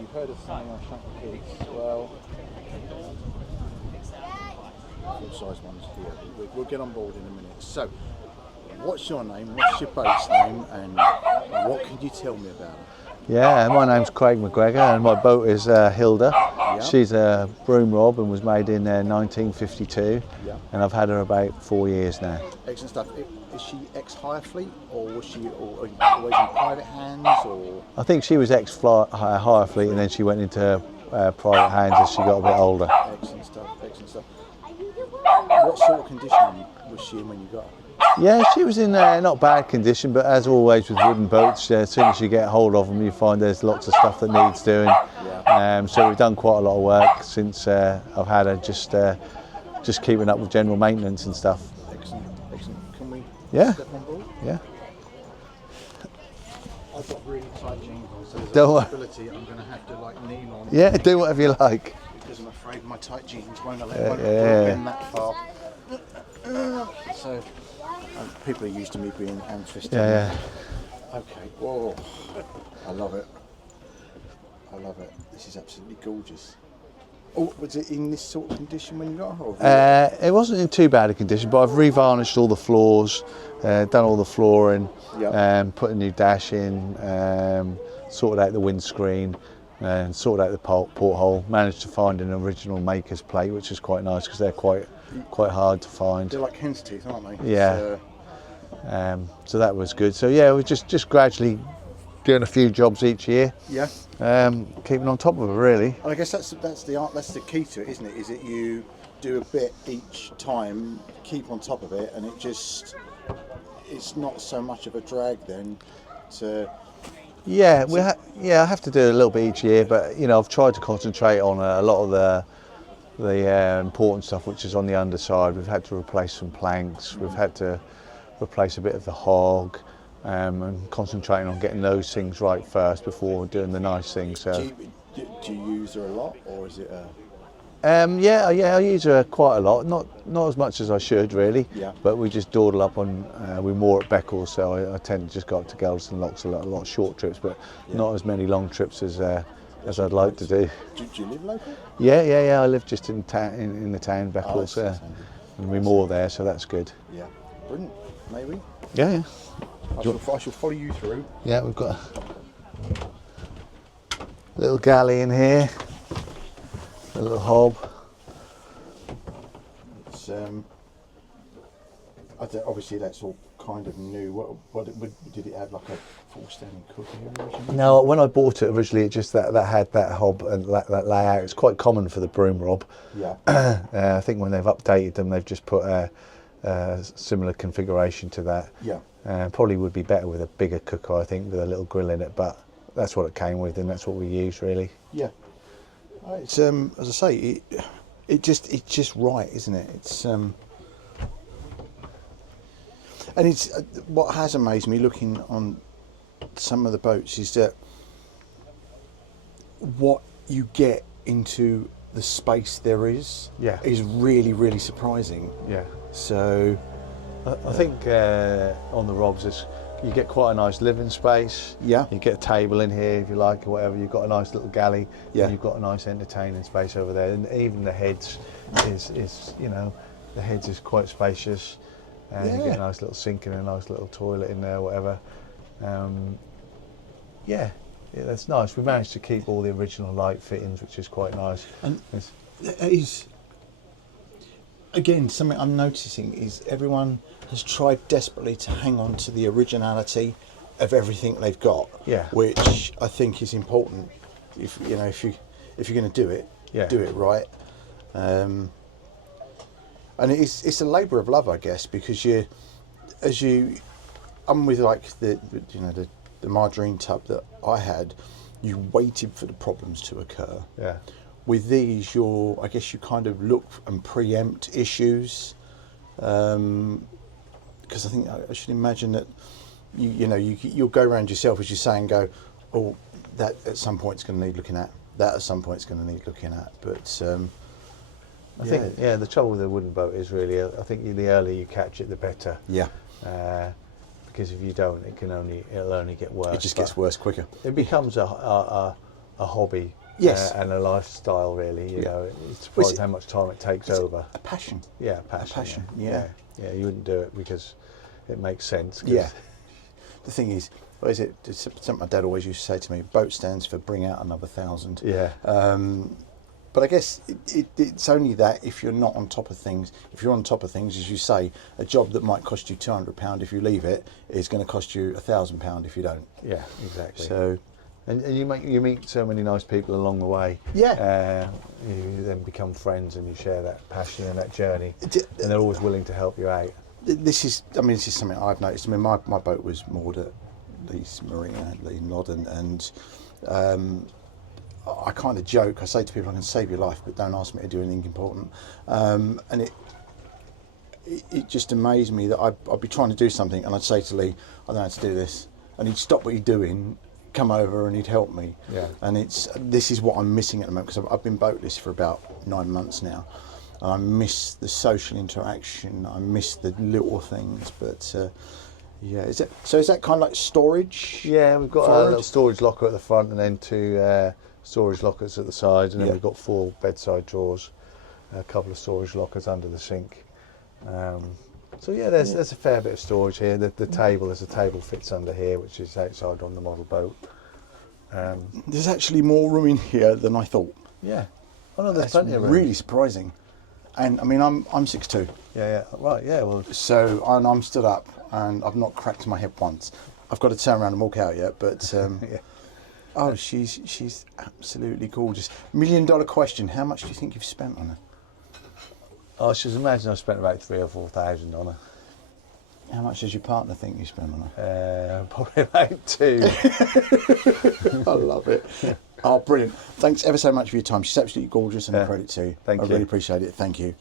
you've heard of something I shrunk the kids as well. Full-size ones here. We'll get on board in a minute. So, what's your name? What's your boat's name? And what can you tell me about it? Yeah, my name's Craig McGregor and my boat is Hilda. Yep. She's a broom rob and was made in 1952, Yep. and I've had her about 4 years now. Excellent stuff. Is she ex-hire fleet, or was she always in private hands? Or I think she was ex-hire fleet and then she went into private hands as she got a bit older. excellent stuff. Excellent stuff. What sort of condition was she in when you got her? Yeah, she was in not bad condition, but as always with wooden boats, as soon as you get hold of them, you find there's lots of stuff that needs doing. Yeah. So we've done quite a lot of work since I've had her, just keeping up with general maintenance and stuff. Excellent, excellent. Can we step on board? Yeah. I've got really tight jeans on, so there's a Don't worry. possibility I'm going to have to kneel on. Yeah, do whatever you like. Because I'm afraid my tight jeans won't Yeah. bend that far. So people are used to me being ham-fisted. Yeah. Okay. Whoa. I love it. I love it. This is absolutely gorgeous. Oh, was it in this sort of condition when you got hold of it? It wasn't in too bad a condition, but I've revarnished all the floors, done all the flooring, Yep. put a new dash in, sorted out the windscreen, and sorted out the porthole. Managed to find an original maker's plate, which is quite nice because they're quite hard to find. They're like hen's teeth, aren't they? Yeah. So that was good. So yeah, we're just gradually doing a few jobs each year. Yeah. Keeping on top of it, really. And I guess that's the key to it, isn't it? Is that you do a bit each time, keep on top of it, and it's not so much of a drag then. Yeah, I have to do a little bit each year, but I've tried to concentrate on a lot of the important stuff, which is on the underside. We've had to replace some planks. We've had to replace a bit of the hog. And concentrating on getting those things right first before doing the nice things. So. Do you use her a lot, or is it a... Yeah, I use her quite a lot. Not as much as I should, really. Yeah. But we just dawdle up on. We're more at Beccles, so I tend to just go up to Galley and Locks a lot of short trips, but not as many long trips as I'd like to do. Do you live local? Yeah. I live just in the town, Beccles, and we moor there, so that's good. Yeah, brilliant. Maybe. Yeah. I shall follow you through. Yeah, we've got a little galley in here, a little hob. It's obviously that's all kind of new. What did it have, like a full standing cooker here originally? No, when I bought it originally, it just that had that hob and that layout. It's quite common for the broom rob. Yeah. I think when they've updated them, they've just put a similar configuration to that. Yeah. Probably would be better with a bigger cooker, I think, with a little grill in it, but that's what it came with and that's what we use, really. Yeah. It's as I say, it's just right, isn't it? It's and it's what has amazed me looking on some of the boats is that what you get into the space there is really, really surprising. Yeah. So I think on the Robs, you get quite a nice living space. Yeah. You get a table in here if you like, or whatever. You've got a nice little galley. Yeah. And you've got a nice entertaining space over there, and even the heads is the heads is quite spacious, and you get a nice little sink and a nice little toilet in there, whatever. Yeah, that's nice. We managed to keep all the original light fittings, which is quite nice. And it is, again, something I'm noticing is everyone has tried desperately to hang on to the originality of everything they've got. Yeah. Which I think is important. If you're going to do it, do it right. And it's a labour of love, I guess, because I'm with like the margarine tub that I had. You waited for the problems to occur. Yeah. With these, I guess you kind of look and preempt issues, because I think I should imagine that you'll go around yourself, as you say, and go, oh, that at some point it's going to need looking at. That at some point it's going to need looking at. But I think the trouble with a wooden boat is really, I think the earlier you catch it, the better. Yeah. Because if you don't, it'll only get worse. It just gets worse quicker. It becomes a a hobby. Yes. And a lifestyle, really. You know, it's Well, surprising how much time it takes over. A passion. Yeah, passion. A passion, yeah. You wouldn't do it because it makes sense. 'Cause Yeah. The thing is, what is it? It's something my dad always used to say to me, boat stands for bring out another 1,000. Yeah. But I guess it's only that if you're not on top of things. If you're on top of things, as you say, a job that might cost you £200 if you leave it is going to cost you £1,000 if you don't. Yeah, exactly. So, and you meet so many nice people along the way. Yeah. You then become friends and you share that passion and that journey, and they're always willing to help you out. this is something I've noticed. I mean, my boat was moored at Lee's Marina, Lee Nodden, and I kind of joke. I say to people, I can save your life, but don't ask me to do anything important. And it just amazed me that I'd be trying to do something, and I'd say to Lee, I don't know how to do this, and he'd stop what he's doing, come over, and he'd help me. Yeah. And this is what I'm missing at the moment, because I've been boatless for about 9 months now. And I miss the social interaction. I miss the little things, but. Yeah, is that kind of like storage? Yeah, we've got forward? a little storage locker at the front and then 2 storage lockers at the side, and then Yeah. we've got 4 bedside drawers, a couple of storage lockers under the sink. So yeah, there's a fair bit of storage here. There's a table fits under here, which is outside on the model boat. There's actually more room in here than I thought. Yeah, oh no, there's That's plenty of room. really surprising. And I mean, I'm 6'2". Yeah, right, yeah, well, So and I'm stood up and I've not cracked my hip once. I've got to turn around and walk out yet, but yeah. oh, she's absolutely gorgeous. $1 million question: how much do you think you've spent on her? I should imagine I spent about 3,000 or 4,000 on her. How much does your partner think you spent on her? Probably about 2. I love it. Oh, brilliant. Thanks ever so much for your time. She's absolutely gorgeous, and a credit to you. Thank I you. really appreciate it. Thank you.